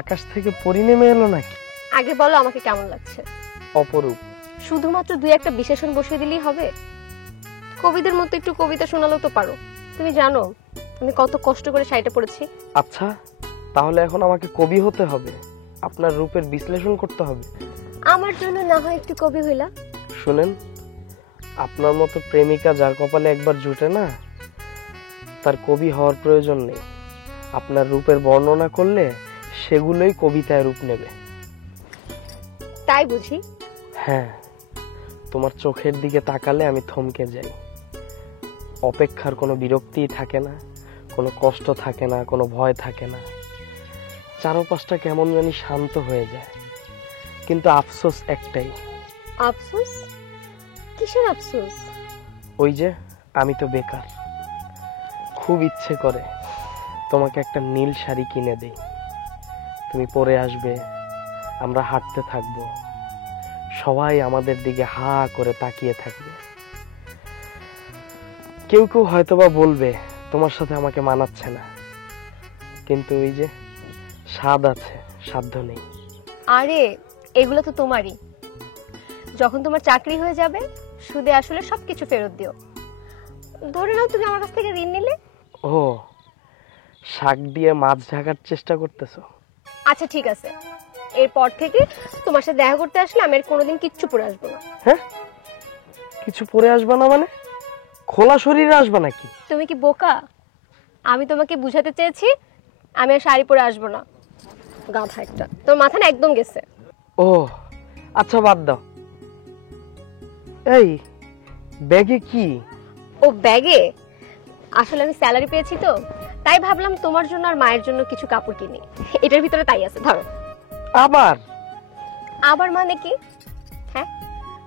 আকাশ থেকে পরি নেমে এলো নাকি? আগে বলো আমাকে কেমন লাগছে? অপরূপ। শুধুমাত্র দুই একটা বিশেষণ বসিয়ে দিলেই হবে? কবিদের মতো একটু কবিতা শোনালেও তো পারো। তুমি জানো আমি কত কষ্ট করে শাড়িটা পরেছি? আচ্ছা, তাহলে এখন আমাকে কবি হতে হবে, আপনার রূপের বিশ্লেষণ করতে হবে। আমার জন্য না হয় একটু কবি হইলা? শুনেন, আপনার মতো প্রেমিকা যার কপালে একবার জুটে না, তার কবি হওয়ার প্রয়োজন নেই। আপনার রূপের বর্ণনা করলে সেগুলোই কবিতায় রূপ নেবে। তাই বুঝি? হ্যাঁ, তোমার চোখের দিকে তাকালে আমি থমকে যাই। অপেক্ষার কোনো বিরক্তিই থাকে না, কোনো কষ্ট থাকে না, কোনো ভয় থাকে না। চারপাশটা কেমন জানি শান্ত হয়ে যায়। কিন্তু আফসোস একটাই। আফসোস? কিসের আফসোস? ওই যে আমি তো বেকার। খুব ইচ্ছে করে তোমাকে একটা নীল শাড়ি কিনে দেই, তুমি পরে আসবে, আমরা হাঁটতে থাকবো, সবাই আমাদের দিকে হা করে তাকিয়ে থাকবে। কেউ কেউ হয়তোবা বলবে তোমার সাথে আমাকে মানাচ্ছে না, কিন্তু ওই যে স্বাদ আছে, সাধ্য নেই। আরে এগুলো তো তোমারই। যখন তোমার চাকরি হয়ে যাবে সুদে আসলে সবকিছু ফেরত দিও। ধরে নাও তুমি আমার কাছ থেকে ঋণ নিলে। ও, শাক দিয়ে মাছ ঢাকার চেষ্টা করতেছো? আচ্ছা ঠিক আছে, এরপর থেকে তোমার সাথে দেখা করতে আসলে আমি আর কোনোদিন কিচ্ছু পরে আসবো না। হ্যাঁ, কিছু পরে আসবা না মানে? খোলা শরীরে আসবা নাকি? তুমি কি বোকা? আমি তোমাকে বুঝাতে চেয়েছি আমি আর শাড়ি পরে আসবো না। গাধা একটা, তোর মাথা না একদম গেছে। ও আচ্ছা, বাদ দাও। এই ব্যাগে কি? ও ব্যাগে? আসলে আমি স্যালারি পেয়েছি তো, তাই ভাবলাম তোমার জন্য আর মায়ের জন্য কিছু কাপড় কিনি। এটার ভিতরে তাই আছে, ধরো। আবার? আবার মানে কি? হ্যাঁ,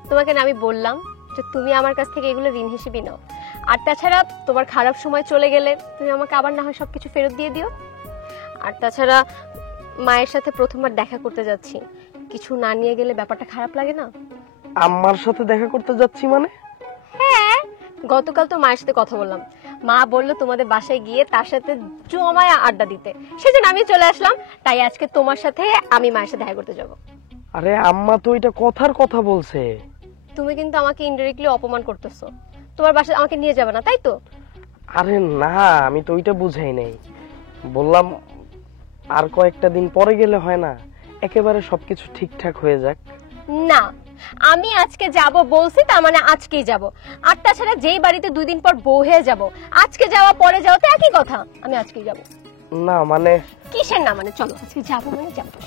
তোমাকে না আমি বললাম যে তুমি আমার কাছ থেকে এগুলো ঋণ হিসেবে নাও। আর তাছাড়া তোমার খারাপ সময় চলে গেলে তুমি আমাকে আবার না হয় সবকিছু ফেরত দিয়ে দিও। আর তাছাড়া মায়ের সাথে প্রথমবার দেখা করতে যাচ্ছি, কিছু না নিয়ে গেলে ব্যাপারটা খারাপ লাগে না? আম্মার সাথে দেখা করতে যাচ্ছি মানে? হ্যাঁ, গতকাল তো মায়ের সাথে কথা বললাম, মা বললো তোমাদের বাসায় গিয়ে তার সাথে জমায় আড্ডা দিতে, সেজন্য আমি চলে আসলাম। তাই আজকে তোমার সাথে আমি মায়ের সাথে দেখা করতে যাব। আরে আম্মা তো এটা কথার কথা বলছে। তুমি কিন্তু আমাকে ইনডাইরেক্টলি অপমান করতেছো। তোমার বাসায় আমাকে নিয়ে যাবে না, তাই তো? আরে না, আমি তো ওইটা বুঝাই নাই। বললাম আর কয়েকটা দিন পরে গেলে হয় না? একেবারে সবকিছু ঠিকঠাক হয়ে যাক। না, আমি আজকে যাব বলছি, তার মানে আজকেই যাব। আর তাছাড়া যেই বাড়িতে 2 দিন পর বউ হয়ে যাব, আজকে যাওয়া পরে যাওয়া তো একই কথা। আমি আজকেই যাব। না মানে? কিসের না মানে? চলো আজকে যাবো মানে যাবো।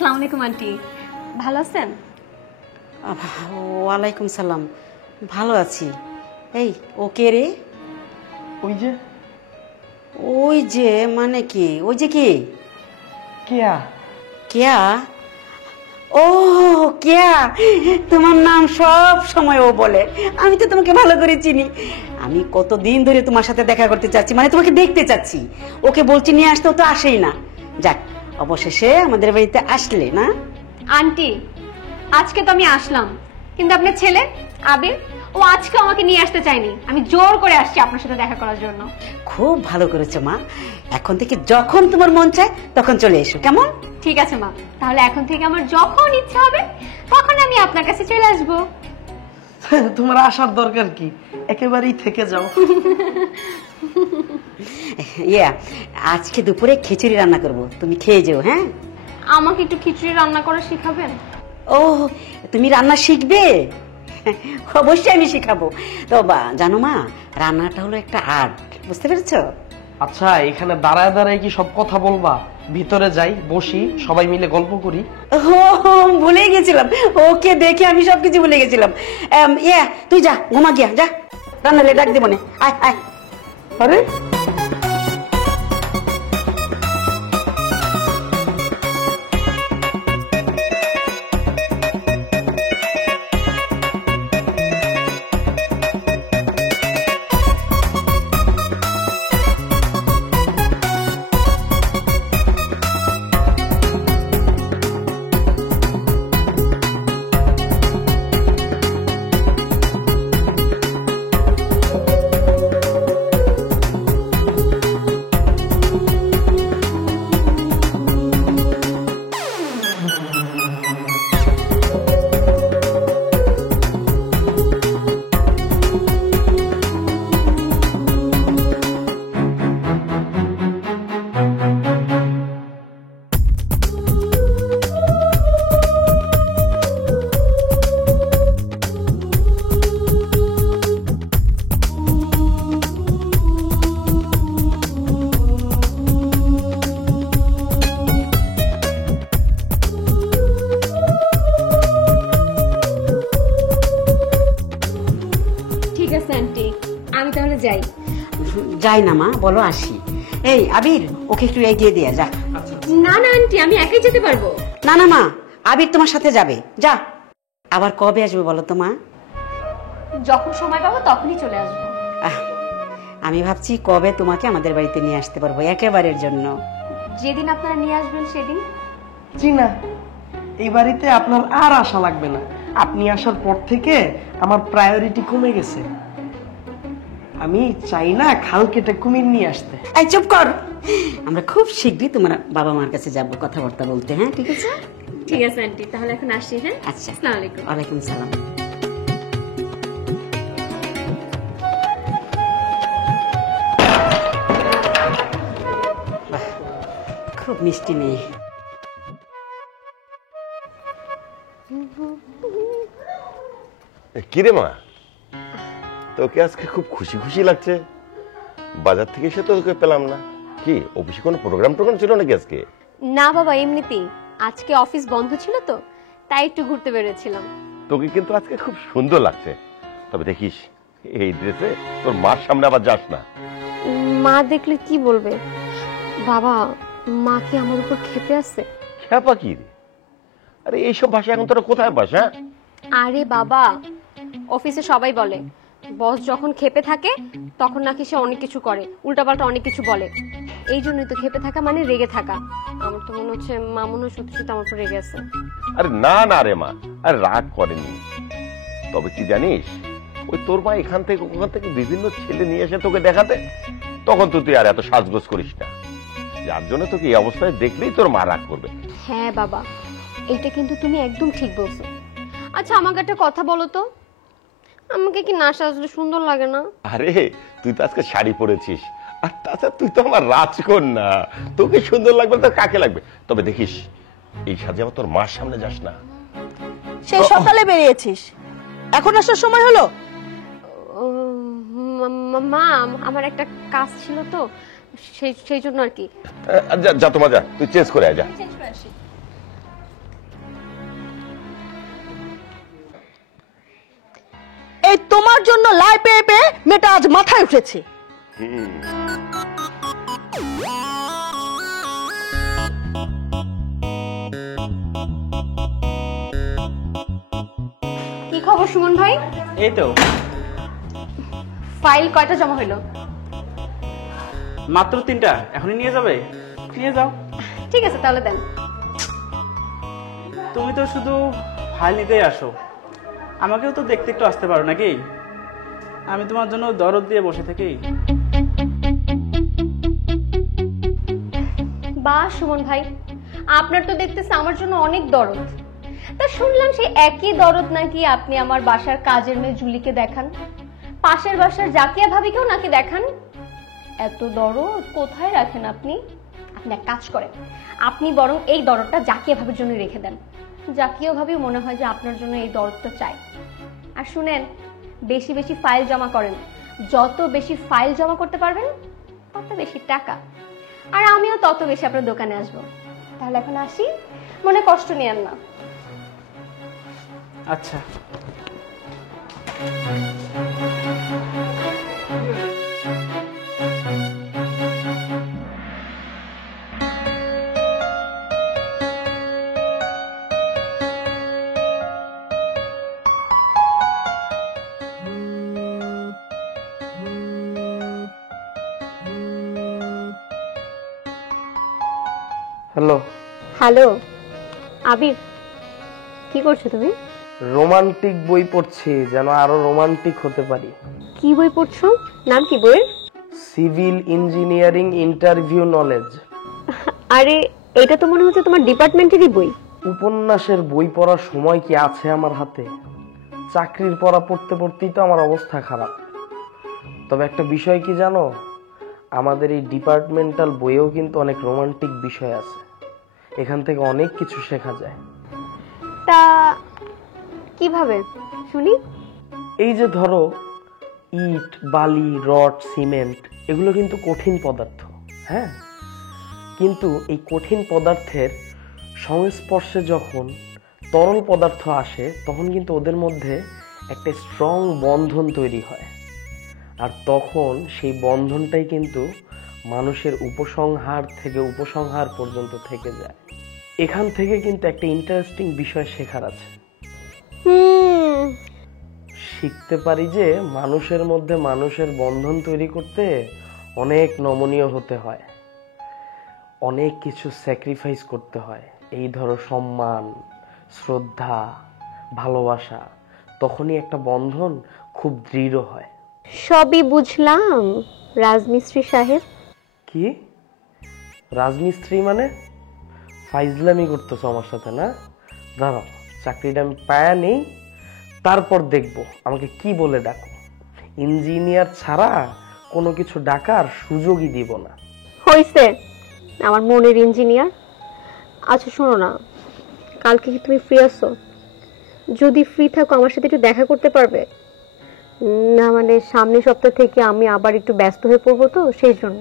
আসসালামু আলাইকুম আন্টি, ভালো আছেন? ওয়ালাইকুম সালাম, ভালো আছি। এই ও কে রে? ওই যে। ওই যে মানে কি? ওই যে কি? কেয়া? কেয়া? ও কেয়া, তোমার নাম সব সময় ও বলে। আমি তো তোমাকে ভালো করে চিনি। আমি কতদিন ধরে তোমার সাথে দেখা করতে চাচ্ছি, মানে তোমাকে দেখতে চাচ্ছি। ওকে বলছি নিয়ে আসতে, ও তো আসেই না। যাক, অবশেষে আমাদের বাড়িতে আসলে না? আন্টি, আজকে তো আমি আসলাম, কিন্তু আপনার ছেলে আবির ও আজকে আমাকে নিয়ে আসতে চাইনি। আমি জোর করে আসছি আপনার সাথে দেখা করার জন্য। খুব ভালো করেছো মা। এখন থেকে যখন তোমার মন চায় তখন চলে এসো, কেমন? ঠিক আছে মা, তাহলে এখন থেকে আমার যখন ইচ্ছা হবে তখন আমি আপনার কাছে চলে আসবো। তোমার আসার দরকার কি, একেবারেই থেকে যাও। ইয়া, আজকে দুপুরে খিচুড়ি রান্না করব, তুমি খেয়ে যেও। হ্যাঁ, আমাকে একটু খিচুড়ি রান্না করা শিখাবেন? ও তুমি রান্না শিখবে? অবশ্যই আমি শিখাবো। তো জানো মা, রান্নাটা হলো একটা আর্ট, বুঝতে পেরেছো? আচ্ছা, এখানে দাঁড়ায় দাঁড়ায় কি সব কথা বলবা? ভিতরে যাই, বসি, সবাই মিলে গল্প করি। ও ভুলে গেছিলাম, ওকে দেখে আমি সবকিছু ভুলে গেছিলাম। ইয়া, তুই যা, ঘুমা গিয়া যা, রান্নালে ডাক দিব না। আয় আয়। আরে যাই। যাই না মা, বলো আসি। এই আবির, ওকে একটু এগিয়ে দিয়ে যা। না না আন্টি, আমি একাই যেতে পারবো। না না মা, আবির তোমার সাথে যাবে, যা। আবার কবে আসবে বলো তো মা? যখন সময় পাবো তখনই চলে আসবো। আমি ভাবছি কবে তোমাকে আমাদের বাড়িতে নিয়ে আসতে পারবো একেবারের জন্য। যেদিন আপনারা নিয়ে আসবেন সেদিন। জি না, এই বাড়িতে আপনার আর আশা লাগবে না। আপনি আসার পর থেকে আমার প্রায়োরিটি কমে গেছে। আমি চাই না খাল কেটে কুমির নিয়ে আসতে। এই চুপ কর, আমরা খুব শীঘ্রই তোমার বাবা মার কাছে যাবো কথাবার্তা বলতে। হ্যাঁ ঠিক আছে, ঠিক আছে আন্টি, তাহলে এখন আসি। হ্যাঁ, আচ্ছা। আসসালামু আলাইকুম। ওয়ালাইকুম সালাম। বাহ, খুব মিষ্টি মেয়ে। কিরে মা, তোকে আজকে খুব খুশি খুশি লাগছে। বাজার থেকে এসে তো তোকে পেলাম না। কি অফিসে কোনো প্রোগ্রাম ছিল নাকি আজকে? না বাবা, এমনিতেই আজকে অফিস বন্ধ ছিল তো, তাই একটু ঘুরতে বেরোচ্ছিলাম। তোকে কিন্তু আজকে খুব সুন্দর লাগছে। তবে দেখিস এই ড্রেসে তোর মার সামনে আবার যাস না। মা দেখলে কি বলবে? বাবা, মা কি আমার উপর ক্ষেপে আছে? খেপা কি রে? আরে এইসব ভাষা এখন তোরা কোথায় পাস? হ্যাঁ, আরে বাবা, অফিসে সবাই বলে বস যখন ক্ষেপে থাকে তখন নাকি সে অনেক কিছু করে, উল্টাপাল্টা অনেক কিছু বলে। এই জন্যই তো ক্ষেপে থাকা মানে রেগে থাকা। আমার তো মনে হচ্ছে মা মনে হয় সত্যি সত্যি আমার উপর রেগে আছে। আরে না না রে মা, আর রাগ করেনি। তবে কি জানিস, ওই তোর মা এখান থেকে ওখান থেকে বিভিন্ন ছেলে নিয়ে এসে তোকে দেখাতে, তখন তো তুই আর এত সাজগোজ করিস না। যার জন্য তোকে এই অবস্থায় দেখলেই তোর মা রাগ করবে। হ্যাঁ বাবা, এইটা কিন্তু তুমি একদম ঠিক বলছো। আচ্ছা আমাকে একটা কথা বলো তো, আমাকে কি না সাজলে সুন্দর লাগে না? আরে তুই তো আজকে শাড়ি পরেছিস, আর তাছাড়া তুই তো আমার রাজকন্যা, তোকে সুন্দর লাগবে তো কাকে লাগবে। তবে দেখিস এই সাজে আবার তোর মার সামনে যাস না। সেই সকালে বেরিয়েছিস, এখন আসার সময় হলো? মা, আমার একটা কাজ ছিল তো, সেই জন্য আর কি। যা যা তোমার, যা তুই চেঞ্জ করে আয়, যা। এই তোমার জন্য লাই পেয়ে পেয়ে মেয়েটা আজ মাথায় উঠেছে। কি খবর সুমন ভাই? এই তো ফাইল কয়টা জমা হইলো? মাত্র 3টা, এখনই নিয়ে যাবে? নিয়ে যাও। ঠিক আছে তাহলে দেন। তুমি তো শুধু ফাইল নিতেই আসো, আমাকেও তো দেখতে একটু আসতে পারো নাকি? আমি তোমার জন্য দরদ দিয়ে বসে থাকি। বাহ সুমন ভাই, আপনার তো দেখতেছে আমার জন্য অনেক দরদ। তা শুনলাম সেই একই দরদ নাকি আপনি আমার বাসার কাজের মেয়ে জুলিকে দেখান, পাশের বাসার জাকিয়া ভাবিকেও নাকি দেখান। এত দরদ কোথায় রাখেন আপনি? আপনি এক কাজ করেন, আপনি বরং এই দরদটা জাকিয়া ভাবির জন্য রেখে দেন। জাকিয়া ভাবি মনে হয় যে আপনার জন্য এই দরদটা চাই। আর শুনেন, বেশি বেশি ফাইল জমা করেন, যত বেশি ফাইল জমা করতে পারবেন তত বেশি টাকা, আর আমিও তত বেশি আপনার দোকানে আসবো। তাহলে এখন আসি, মনে কষ্ট নিয়েন না। আচ্ছা, হ্যালো। হ্যালো আবির, কি করছো তুমি? রোমান্টিক বই পড়ছি, যেন আরো রোমান্টিক হতে পারি। কি বই পড়ছো? নাম কি বইয়ের? Civil engineering interview knowledge. আরে এটা তো মনে হচ্ছে তোমার ডিপার্টমেন্টেরই বই। উপন্যাসের বই পড়ার সময় কি আছে আমার হাতে? চাকরির পড়া পড়তে পড়তেই তো আমার অবস্থা খারাপ। তবে একটা বিষয় কি জানো, আমাদের এই ডিপার্টমেন্টাল বইয়েও কিন্তু অনেক রোমান্টিক বিষয় আছে, এখান থেকে অনেক কিছু শেখা যায়। তা কিভাবে শুনি? এই যে ধরো, ইট, বালি, রড, সিমেন্ট এগুলো কিন্তু কঠিন পদার্থ, হ্যাঁ, কিন্তু এই কঠিন পদার্থের সংস্পর্শে যখন তরল পদার্থ আসে তখন কিন্তু ওদের মধ্যে একটা স্ট্রং বন্ধন তৈরি হয়। আর তখন সেই বন্ধনটাই কিন্তু মানুষের উপসংহার থেকে উপসংহার পর্যন্ত থেকে যায়। এখান থেকে কিন্তু একটা ইন্টারেস্টিং বিষয় শেখার আছে। শিখতে পারি যে মানুষের মধ্যে মানুষের বন্ধন তৈরি করতে অনেক নমনীয় হতে হয়, অনেক কিছু স্যাক্রিফাইস করতে হয়। এই ধরো সম্মান, শ্রদ্ধা, ভালোবাসা, তখনই একটা বন্ধন খুব দৃঢ় হয়। সবই বুঝলাম রাজমিস্ত্রি সাহেব। কি রাজমিস্ত্রি মানে? ফাইজলামি করতেছো আমার সাথে না? দাঁড়াও, চাকরিটা আমি পায়া নেই, তারপর দেখবো আমাকে কি বলে ডাকো। ইঞ্জিনিয়ার ছাড়া কোনো কিছু ডাকার সুযোগই দিব না। হইছে আমার মনের ইঞ্জিনিয়ার। আচ্ছা শোনো না, কালকে কি তুমি ফ্রি আছো? যদি ফ্রি থাকো আমার সাথে একটু দেখা করতে পারবে? না মানে সামনের সপ্তাহ থেকে আমি আবার একটু ব্যস্ত হয়ে পড়বো, তো সেই জন্য।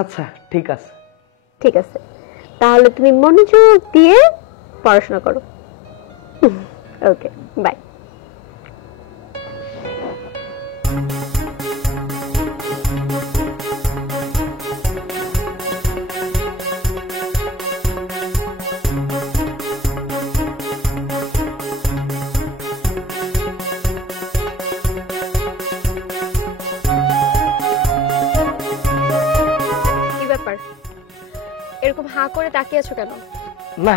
আচ্ছা ঠিক আছে। ঠিক আছে, তাহলে তুমি মনোযোগ দিয়ে পড়াশোনা করো। ওকে, বাই। কি ব্যাপার, এরকম হাঁ করে তাকিয়ে আছো কেন? না,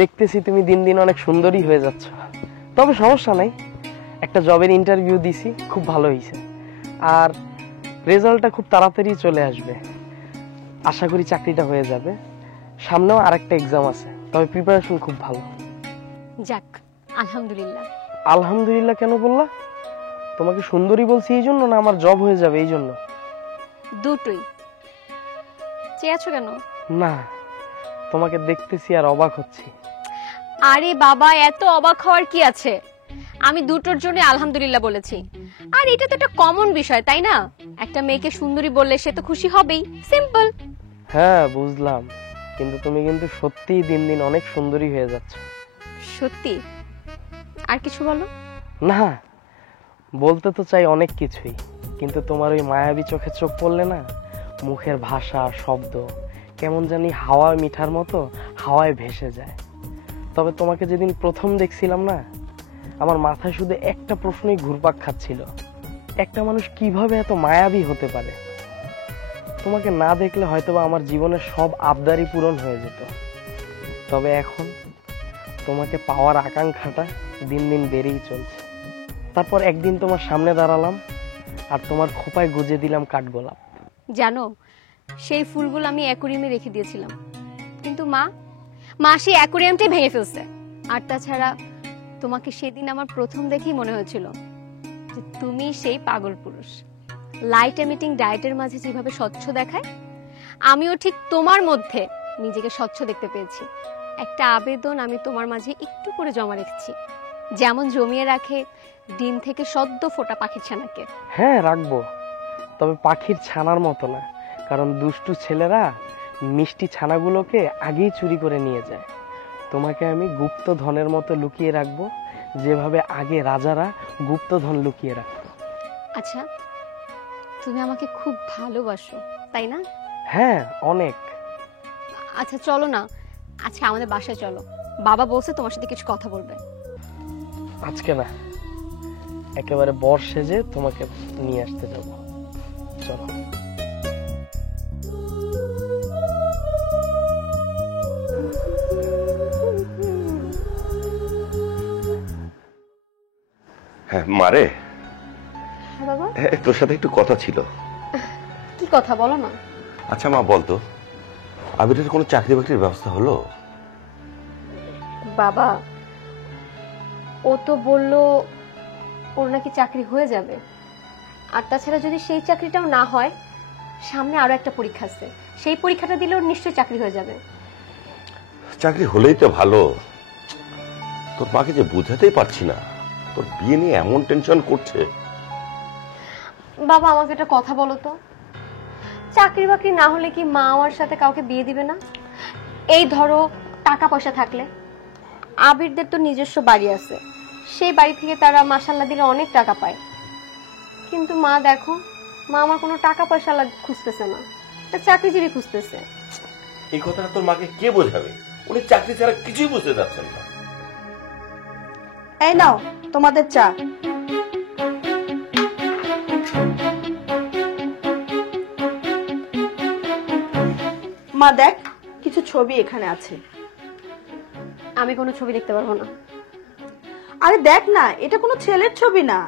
দেখতেছি তুমি দিন দিন অনেক সুন্দরী হয়ে যাচ্ছ। তবে সমস্যা নাই, একটা জবের ইন্টারভিউ দিছি, খুব ভালো হয়েছে। আর রেজাল্টটা খুব তাড়াতাড়ি চলে আসবে। আশা করি চাকরিটা হয়ে যাবে। সামনেও আরেকটা এক্সাম আছে, তবে প্রিপারেশন খুব ভালো। যাক, আলহামদুলিল্লাহ। আলহামদুলিল্লাহ কেন বললা? তোমাকে সুন্দরী বলছি এই জন্য, না আমার জব হয়ে যাবে এই জন্য? দুটোই। চেয়ে আছো কেন? না, তোমাকে দেখতেছি আর অবাক হচ্ছি। আরে বাবা, এত অবাক হওয়ার কি আছে? আমি দুটোর জন্য আলহামদুলিল্লাহ বলেছি। আর এটা তো একটা কমন বিষয়, তাই না? একটা মেয়েকে সুন্দরী বললে সে তো খুশি হবেই, সিম্পল। হ্যাঁ বুঝলাম, কিন্তু তুমি কিন্তু সত্যিই দিন দিন অনেক সুন্দরী হয়ে যাচ্ছ। সত্যি? আর কিছু বলো। না, বলতে তো চাই অনেক কিছুই, কিন্তু তোমার ওই মায়াবী চোখে চোখ পড়লে না, মুখের ভাষা, শব্দ কেমন জানি হাওয়ায় মিঠার মতো হাওয়ায় ভেসে যায়। তবে তোমাকে যেদিন প্রথম দেখছিলাম না, আমার মাথায় শুধু একটা প্রশ্নই ঘুরপাক খাচ্ছিল, একটা মানুষ কিভাবে এত মায়াবী হতে পারে। তোমাকে না দেখলে হয়তোবা আমার জীবনের সব আবদারই পূরণ হয়ে যেত। তবে এখন তোমাকে পাওয়ার আকাঙ্ক্ষাটা দিন দিন বেড়েই চলছে। তারপর একদিন তোমার সামনে দাঁড়ালাম আর তোমার খোপায় গুজে দিলাম কাঠগোলাপ। জানো, সেই ফুলগুলো আমি অ্যাকুরিয়ামে রেখে দিয়েছিলাম, কিন্তু মা সেই অ্যাকুরিয়ামটাই ভেঙে ফেলছে। আর তাছাড়া তোমাকে সেদিন আমার প্রথম দেখেই মনে হয়েছিল যে তুমি সেই পাগল পুরুষ। লাইট এমিটিং ডায়েটের মাঝে যেভাবে স্বচ্ছ দেখায়, আমিও ঠিক তোমার মধ্যে নিজেকে স্বচ্ছ দেখতে পেয়েছি। একটা আবেদন আমি তোমার মাঝে একটু করে জমা রেখেছি, যেমন জমিয়ে রাখে ডিম থেকে সদ্য ফোটা পাখির ছানাকে। হ্যাঁ রাখবো, তবে পাখির ছানার মতো না, কারণ দুষ্টু ছেলেরা মিষ্টি ছানাগুলোকে আগেই চুরি করে নিয়ে যায়। তোমাকে আমি গুপ্ত ধনের মতো লুকিয়ে রাখবো, যেভাবে আগে রাজারা গুপ্ত ধন লুকিয়ে রাখতো। আচ্ছা, তুমি আমাকে খুব ভালোবাসো, তাই না? হ্যাঁ অনেক। আচ্ছা চলো না, আজকে আমাদের বাসায় চলো। বাবা বলছে তোমার সাথে কিছু কথা বলবে। আজকে না, একেবারে বর সেজে তোমাকে নিয়ে আসতে যাবো। চলো। হ্যাঁ মারে, বাবা, তোর সাথে একটু কথা ছিল। কি কথা বলো না। আচ্ছা মা বলতো, আবিরের কোনো চাকরি বাকরির ব্যবস্থা হলো? বাবা, ও তো বললো ওর নাকি চাকরি হয়ে যাবে। আর তাছাড়া যদি সেই চাকরিটাও না হয়, সামনে আরো একটা পরীক্ষা আছে, সেই পরীক্ষাটা দিলে ওর নিশ্চয়ই চাকরি হয়ে যাবে। চাকরি হলেই তো ভালো। তোর মাকে যে বুঝাতেই পারছি না, তোর বিয়ে নিয়ে এমন টেনশন করছে। বাবা আমাকে একটা কথা বলো তো, চাকরি বাকরি না হলে কি মা আমার সাথে কাউকে বিয়ে দিবে না? এই ধরো টাকা পয়সা থাকলে, আবিরদের তো নিজস্ব বাড়ি আছে, সেই বাড়ি থেকে তারা মাশাআল্লাহ দিলে অনেক টাকা পায়। কিন্তু মা দেখো, মা আমার কোনো টাকা পয়সা খুঁজতেছে না, একটা চাকরিজীবী খুঁজতেছে। এই কথাটা তোর মাকে কে বোঝাবে? উনি চাকরি ছাড়া কিছুই বুঝতে যাচ্ছেন না। এই নাও তোমাদের চা। মা দেখ, কিছু ছবি এখানে আছে। আমি কোনো ছবি দেখতে পারবো না। আরে দেখ না, এটা কোনো ছেলের ছবি না।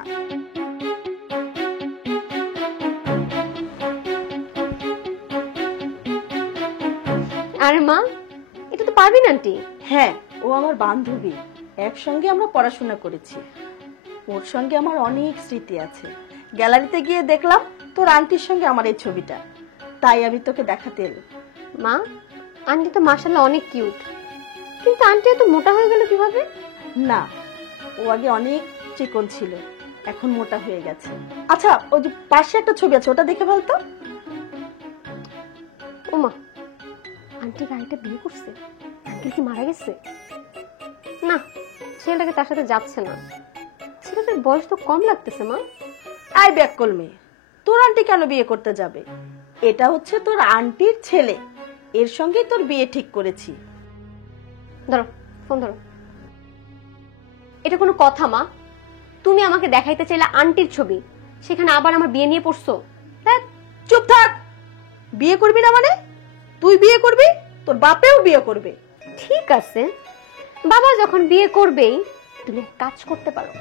আরে মা, এটা তো পারবিন আন্টি। হ্যাঁ, ও আমার বান্ধবী, একসঙ্গে আমরা পড়াশোনা করেছি। ওর সঙ্গে আমার অনেক স্মৃতি আছে। গ্যালারিতে গিয়ে দেখলাম তোর আন্টির সঙ্গে আমার এই ছবিটা, তাই আমি তোকে দেখাতে এলাম। মা, আন্টি তো মাশাআল্লাহ অনেক কিউট, কিন্তু আন্টি এত মোটা হয়ে গেল কিভাবে? না, ও আগে অনেক চিকন ছিল, এখন মোটা হয়ে গেছে। আচ্ছা, ওই যে পাশে একটা ছবি আছে, ওটা দেখে বলতো। ওমা, আন্টি গাড়িটা বিয়ে করছে? আন্টি কি মারা গেছে? না, ছেলেটাকে তার সাথে যাচ্ছে না। ছেলেটার বয়স তো কম লাগতেছে মা। আই ব্যাককল মেয়ে, তোর আন্টি কেন বিয়ে করতে যাবে? এটা হচ্ছে তোর আন্টির ছেলে, এর সঙ্গে তোর বিয়ে ঠিক করেছি। ধরো ফোন ধরো। এটা কোনো কথা মা? তুমি আমাকে দেখাইতে চাইলে আন্টির ছবি, সেখানে আবার আমার বিয়ে নিয়ে পড়ছো। হ্যাঁ, চুপ থাক। বিয়ে করবি না মানে? তুই বিয়ে করবি, তোর বাপেও বিয়ে করবে। ঠিক আছে, বাবা যখন বিয়ে করবেই, তুমি এক কাজ করতে পারো।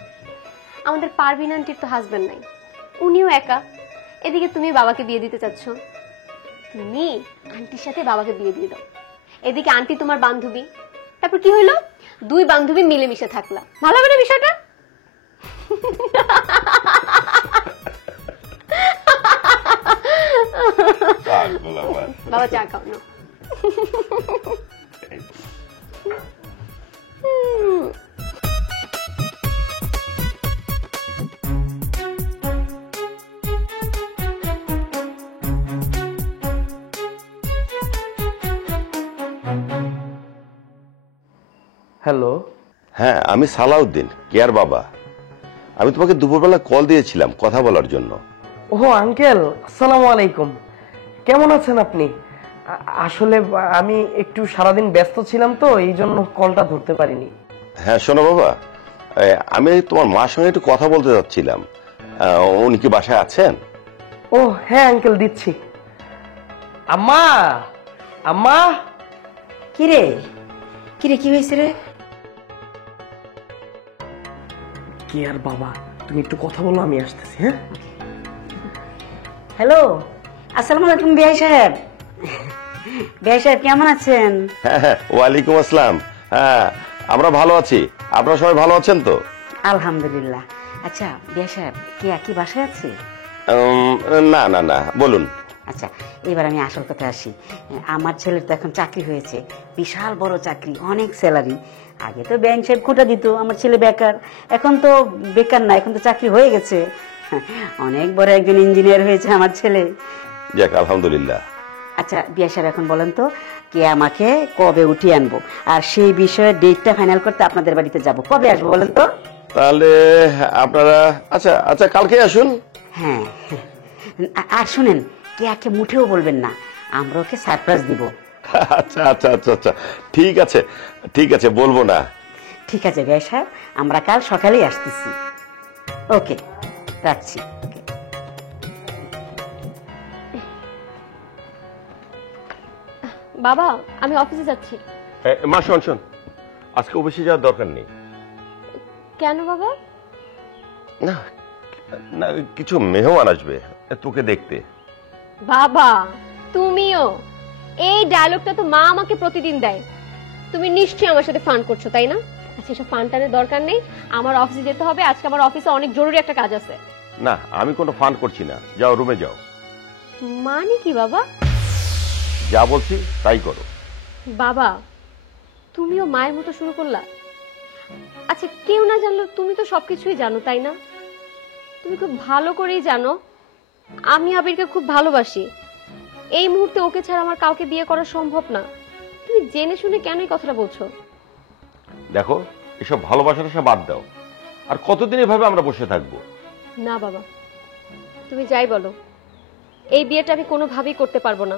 আমাদের পারভিন আন্টির তো হাজবেন্ড নাই, উনিও একা। এদিকে তুমি বাবাকে বিয়ে দিতে চাচ্ছ, তুমি আন্টির সাথে বাবাকে বিয়ে দিয়ে দাও। এদিকে আন্টি তোমার বান্ধবী, তারপর কি হইলো? দুই বান্ধবী মিলেমিশে থাকলা, ভালো হবে না বিষয়টা? বাবা চা খাও না। হ্যালো। হ্যাঁ, আমি সালাউদ্দিন, কেয়ার বাবা। আমি তোমাকে দুপুরবেলা কল দিয়েছিলাম কথা বলার জন্য। ও আঙ্কেল, আসসালামু আলাইকুম। কেমন আছেন আপনি? আসলে আমি একটু সারাদিন ব্যস্ত ছিলাম তো, এই জন্য কলটা ধরতে পারিনি। হ্যাঁ শোনো বাবা, আমি তোমার মার সঙ্গে একটু কথা বলতে যাচ্ছিলাম। উনি কি বাসায় আছেন? ও হ্যাঁ আঙ্কেল, দিচ্ছি। আম্মা, আম্মা। কিরে কিরে, কি হয়েছে রে? কি আর বাবা, তুমি একটু কথা বলো, আমি আসতেছি। হ্যাঁ, হ্যালো, আসসালামু আলাইকুম বিআই সাহেব। বিআই সাহেব কেমন আছেন? হ্যাঁ, ওয়ালাইকুম আসসালাম। হ্যাঁ, আমরা ভালো আছি। আপনারা সবাই ভালো আছেন তো? আলহামদুলিল্লাহ। আচ্ছা বিআই সাহেব, কে কি বাসায় আছে? না না না, বলুন। আচ্ছা, এবার আমি আসল কথা আসি। আমার ছেলের তো এখন চাকরি হয়েছে, বিশাল বড় চাকরি, অনেক স্যালারি। আগে তো ব্যাংক সাহেব কোটা দিত, আমার ছেলে বেকার। এখন তো বেকার না, এখন তো চাকরি হয়ে গেছে। অনেক বড় একজন ইঞ্জিনিয়ার হয়েছে আমার ছেলে। যাক, আলহামদুলিল্লাহ। আচ্ছা বিআই সাহেব, এখন বলেন তো কে আমাকে কবে উঠিয়ে আনবো, আর সেই বিষয়ে ডেটটা ফাইনাল করতে আপনাদের বাড়িতে যাব। কবে আসবো বলেন তো? তাহলে আপনারা আচ্ছা আচ্ছা কালকে আসুন। হ্যাঁ, আর শুনেন, কে মুঠেও বলবেন না, আমরা ওকে সারপ্রাইজ দিব। আচ্ছা আচ্ছা আচ্ছা আচ্ছা, ঠিক আছে ঠিক আছে, বলবো না। ঠিক আছে বিআই সাহেব, আমরা কাল সকালেই আসতেছি। ওকে, রাখছি। বাবা, আমি অফিসে যাচ্ছি। মা শোন শোন, আজকে অফিসে যাওয়ার দরকার নেই। কেন বাবা? না না, কিছু মেহমান আসবে তোকে দেখতে। বাবা, তুমিও এই ডায়লগটা তো মা আমাকে প্রতিদিন দেয়। তুমি নিশ্চয়ই আমার সাথে ফান করছো, তাই না? আচ্ছা, এসব ফান টানের দরকার নেই, আমার অফিসে যেতে হবে। আজকে আমার অফিসে অনেক জরুরি একটা কাজ আছে। না, আমি কোনো ফান করছি না। যাও, রুমে যাও। মানে কি বাবা? যা বলছি তাই করো। বাবা, তুমিও মায়ের মতো শুরু করলা। আচ্ছা, কেউ না জানলো তুমি তো সবকিছুই জানো, তাই না? তুমি খুব ভালো করেই জানো আমি আবিরকে খুব ভালোবাসি। এই মুহূর্তে ওকে ছাড়া আমার কাউকে বিয়ে করা সম্ভব না। তুমি জেনে শুনে কেন এই কথাটা বলছো? দেখো, এসব ভালোবাসাটা সব বাদ দাও। আর কতদিন এভাবে আমরা বসে থাকবো? না বাবা, তুমি যাই বলো, এই বিয়েটা আমি কোনোভাবেই করতে পারবো না।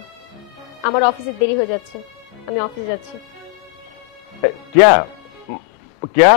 আমার অফিসে দেরি হয়ে যাচ্ছে, আমি অফিসে যাচ্ছি। क्या क्या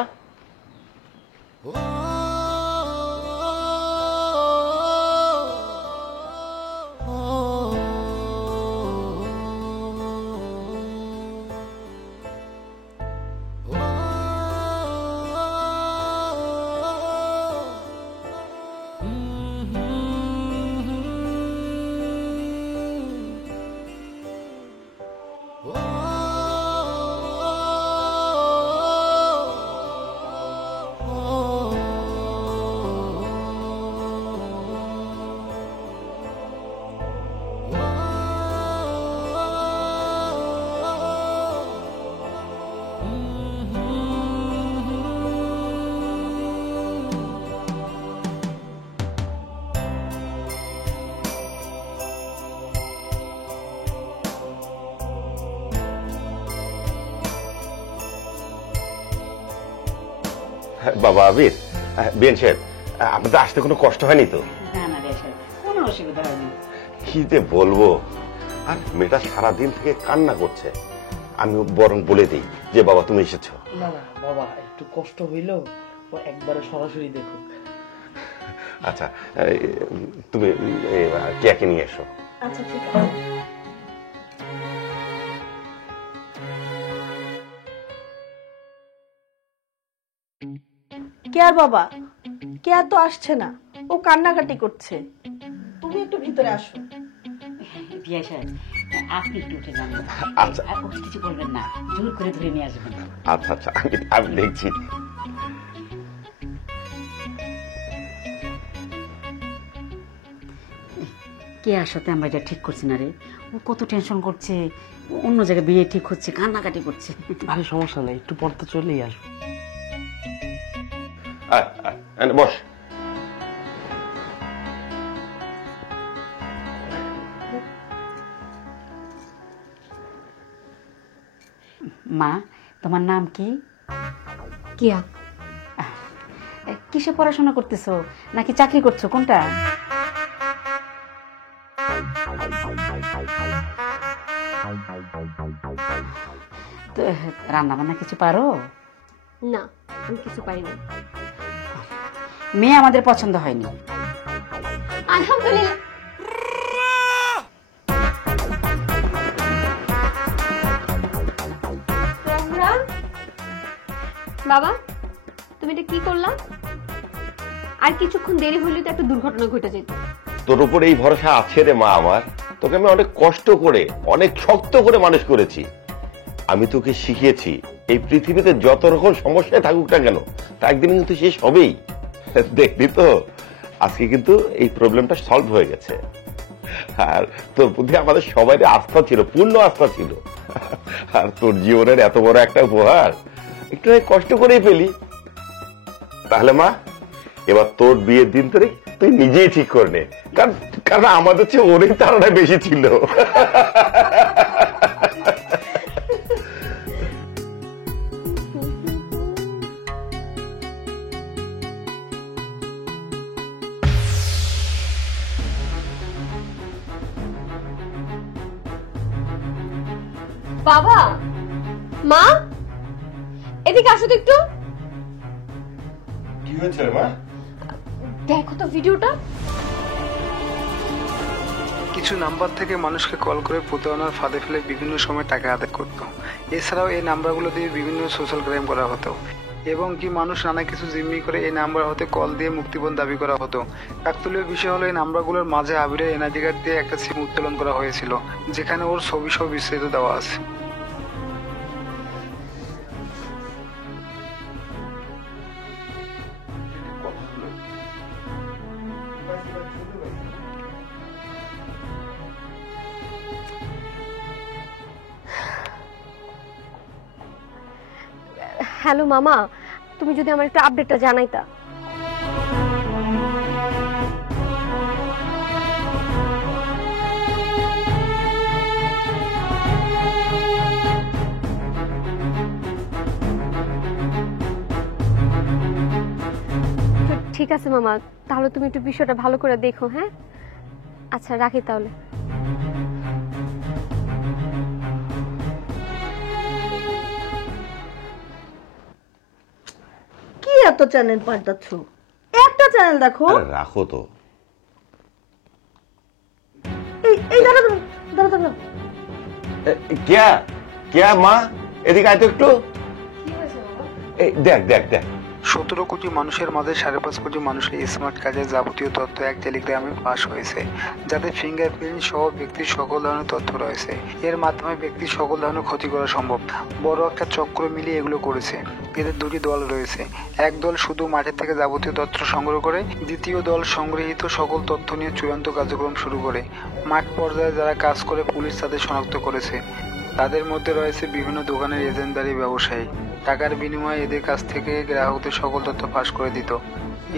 বাবা আবির, বিয়ান সাহেব, আপনাদের আসতে কোনো কষ্ট হয়নি তো? না না রে সাহেব, কোনো অসুবিধা হয়নি। কি যে বলবো, আর মেয়েটা সারাদিন থেকে কান্না করছে। আমি বরং বলে দিই যে বাবা তুমি এসেছো। না না বাবা, একটু কষ্ট হইলেও ও একবারে সরাসরি দেখুক। আচ্ছা, তুমি কেয়াকে নিয়ে এসো। আচ্ছা ঠিক আছে। কেয়ার বাবা, কেয়ার তো আসছে না, ও কান্নাকাটি করছে। তুমি একটু ভিতরে আসো। বিয়া সাহেব, আপনি একটু উঠে যান। আচ্ছা। আর ওকে কিছু বলবেন না, জোর করে ধরে নিয়ে আসবেন। আচ্ছা আচ্ছা, আমি দেখছি। কে আসাতে আমরা এটা ঠিক করছি না রে। ও কত টেনশন করছে, অন্য জায়গায় বিয়ে ঠিক হচ্ছে, কান্নাকাটি করছে। আরে সমস্যা নেই, একটু পর তো চলেই আসবো। বস। মা, তোমার নাম কি? কিয়া। কিসে পড়াশোনা করতেছো নাকি চাকরি করছো, কোনটা? তো রান্না বান্না কিছু পারো? না, আমি কিছু পারি না। মেয়ে আমাদের পছন্দ হয়নি। আলহামদুলিল্লাহ। তোমরা বাবা, তুমি এটা কি করলা? আর কিছুক্ষণ দেরি হলে তো একটা দুর্ঘটনা ঘটে যেত। তোর উপর এই ভরসা আছে রে মা আমার। তোকে আমি অনেক কষ্ট করে, অনেক শক্ত করে মানুষ করেছি। আমি তোকে শিখিয়েছি এই পৃথিবীতে যত রকম সমস্যায় থাকুক না কেন, তা একদিন কিন্তু শেষ হবেই। দেখবি তো, আজকে কিন্তু এই প্রবলেমটা সলভ হয়ে গেছে। আর তোর প্রতি আমাদের সবারই আস্থা ছিল, পূর্ণ আস্থা ছিল। আর তোর জীবনের এত বড় একটা উপহার একটু কষ্ট করেই পেলি। তাহলে মা, এবার তোর বিয়ের দিন তোরে তুই নিজেই ঠিক করে নে, কারণ আমাদের চেয়ে অনেক ধারণা বেশি ছিল। বাবা, মা, এদিকে আসো তো একটু। কি হয়েছে মা? দেখো তো ভিডিওটা। কিছু নাম্বার থেকে মানুষকে কল করে প্রতারণার ফাঁদে ফেলে বিভিন্ন সময় টাকা আদায় করত। এছাড়াও এই নাম্বারগুলো দিয়ে বিভিন্ন সোশ্যাল ক্রাইম করা হতো এবং কি মানুষ নানা কিছু জিম্মি করে এই নাম্বার হতে কল দিয়ে মুক্তিপণ দাবি করা হতো। কাকতালীয় বিষয় হলো এই নাম্বারগুলোর মাঝে আবিরের এনআইডি কার্ড দিয়ে একটা সিম উত্তোলন করা হয়েছিল, যেখানে ওর ছবি সহ বিস্তারিত দেওয়া আছে। হ্যালো মামা, তুমি যদি আমার একটু আপডেটটা জানাইতা। ঠিক আছে মামা, তাহলে তুমি একটু বিষয়টা ভালো করে দেখো। হ্যাঁ, আচ্ছা রাখি তাহলে। কি এত চ্যানেল পাল্টাচ্ছ? একটা চ্যানেল দেখো। আরে রাখো তো। এই দাঁড়া দাঁড়া দাঁড়া। কেয়া কেয়া মা, এদিকে আয় তো একটু। এই দেখ দেখ দেখ, 17 কোটি মানুষের মাঝে 5.5 কোটি মানুষের স্মার্ট কার্ডের যাবতীয় তথ্য এক টেলিগ্রামে পাস হয়েছে, যাতে ফিঙ্গারপ্রিন্ট সহ ব্যক্তির সকল ধরনের তথ্য রয়েছে। এর মাধ্যমে ব্যক্তির সকল ধরনের ক্ষতি করা সম্ভব। বড় একটা চক্র মিলিয়ে এগুলো করেছে। এদের দুটি দল রয়েছে। এক দল শুধু মাঠের থেকে যাবতীয় তথ্য সংগ্রহ করে, দ্বিতীয় দল সংগৃহীত সকল তথ্য নিয়ে চূড়ান্ত কার্যক্রম শুরু করে। মাঠ পর্যায়ে যারা কাজ করে পুলিশ তাদের শনাক্ত করেছে। তাদের মধ্যে রয়েছে বিভিন্ন দোকানের এজেন্টদারি ব্যবসায়ী। টাকার বিনিময়ে এদের কাছ থেকে গ্রাহকদের সকল তথ্য ফাঁস করে দিত।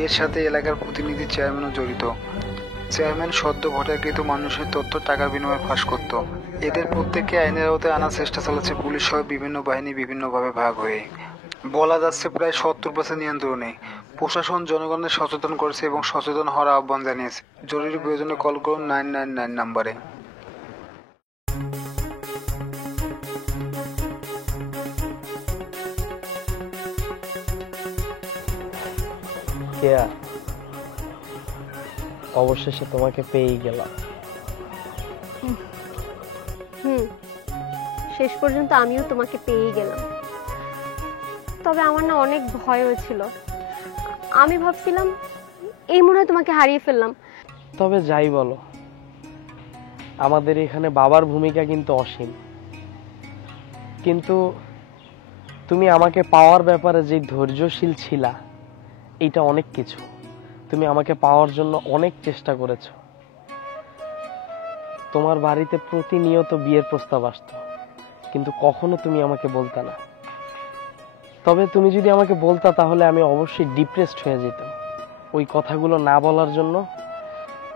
এর সাথে এলাকার প্রতিনিধি চেয়ারম্যানও জড়িত। চেয়ারম্যান সদ্য ভোটারকৃত মানুষের তথ্য টাকার বিনিময়ে ফাঁস করত। এদের প্রত্যেককে আইনের আওতায় আনার চেষ্টা চালাচ্ছে পুলিশ সহ বিভিন্ন বাহিনী বিভিন্নভাবে ভাগ হয়ে। বলা যাচ্ছে প্রায় 70% নিয়ন্ত্রণে। প্রশাসন জনগণের সচেতন করেছে এবং সচেতন হওয়ার আহ্বান জানিয়েছে। জরুরি প্রয়োজনে কল করুন 999 নাম্বারে। কেয়া, অবশেষে তোমাকে পেয়েই গেলাম। শেষ পর্যন্ত আমিও তোমাকে পেয়েই গেলাম। তবে আমার না অনেক ভয় হয়েছিল। আমি ভাবছিলাম এই মনে হয় তোমাকে হারিয়ে ফেললাম। তবে যাই বলো, আমাদের এখানে বাবার ভূমিকা কিন্তু অসীম। কিন্তু তুমি আমাকে পাওয়ার ব্যাপারে যে ধৈর্যশীল ছিলা, এইটা অনেক কিছু। তুমি আমাকে পাওয়ার জন্য অনেক চেষ্টা করেছো। তোমার বাড়িতে প্রতিনিয়ত বিয়ের প্রস্তাব আসতো, কিন্তু কখনো তুমি আমাকে বলতা না। তবে তুমি যদি আমাকে বলতা তাহলে আমি অবশ্যই ডিপ্রেসড হয়ে যেতাম। ওই কথাগুলো না বলার জন্য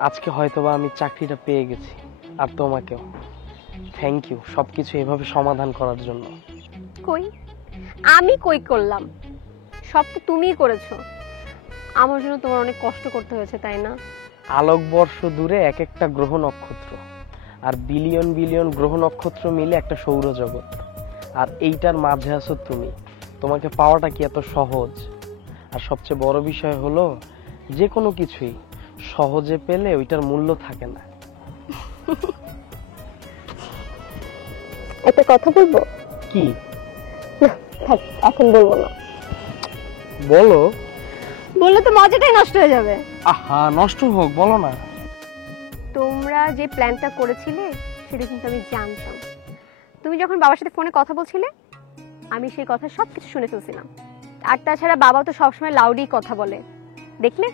আজকে হয়তোবা আমি চাকরিটা পেয়ে গেছি। আর তোমাকেও থ্যাংক ইউ সবকিছু এভাবে সমাধান করার জন্য। কই আমি কই করলাম? সব তো তুমিই করেছো। আমার জন্য তোমার অনেক কষ্ট করতে হয়েছে, তাই না? আলোকবর্ষ দূরে এক একটা গ্রহ নক্ষত্র, আর বিলিয়ন বিলিয়ন গ্রহ নক্ষত্র মিলে একটা সৌরজগৎ। আর এইটার মাঝে আছো তুমি। তোমাকে পাওয়াটা কি এত সহজ? আর সবচেয়ে বড় বিষয় হলো, যে কোনো কিছুই সহজে পেলে ওইটার মূল্য থাকে না। একটা কথা বলবো? কি? থাক, এখন বলবো না। বলো। বললে তো মজাটাই নষ্ট হয়ে যাবে। আহা, নষ্ট হোক, বলো না। তোমরা যে প্ল্যানটা করেছিলে সেটা কিন্তু আমি জানতাম। তুমি যখন বাবার সাথে ফোনে কথা বলছিলে, আমি সেই কথা সবকিছু শুনে ফেলছিলাম। আর তাছাড়া বাবা তো সবসময় লাউডই কথা বলে, দেখলে?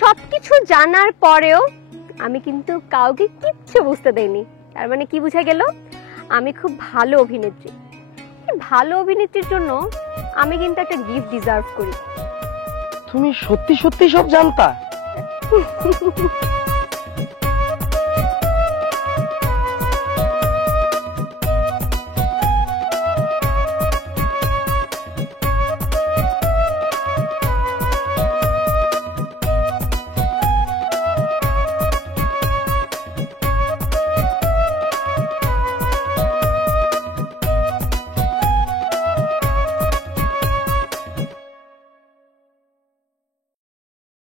সবকিছু জানার পরেও আমি কিন্তু কাউকে কিচ্ছু বুঝতে দেইনি। তার মানে কি বুঝা গেল? আমি খুব ভালো অভিনেত্রী। ভালো অভিনেত্রীর জন্য আমি কিন্তু একটা গিফট ডিজার্ভ করি। তুমি সত্যি সত্যি সব জানতা?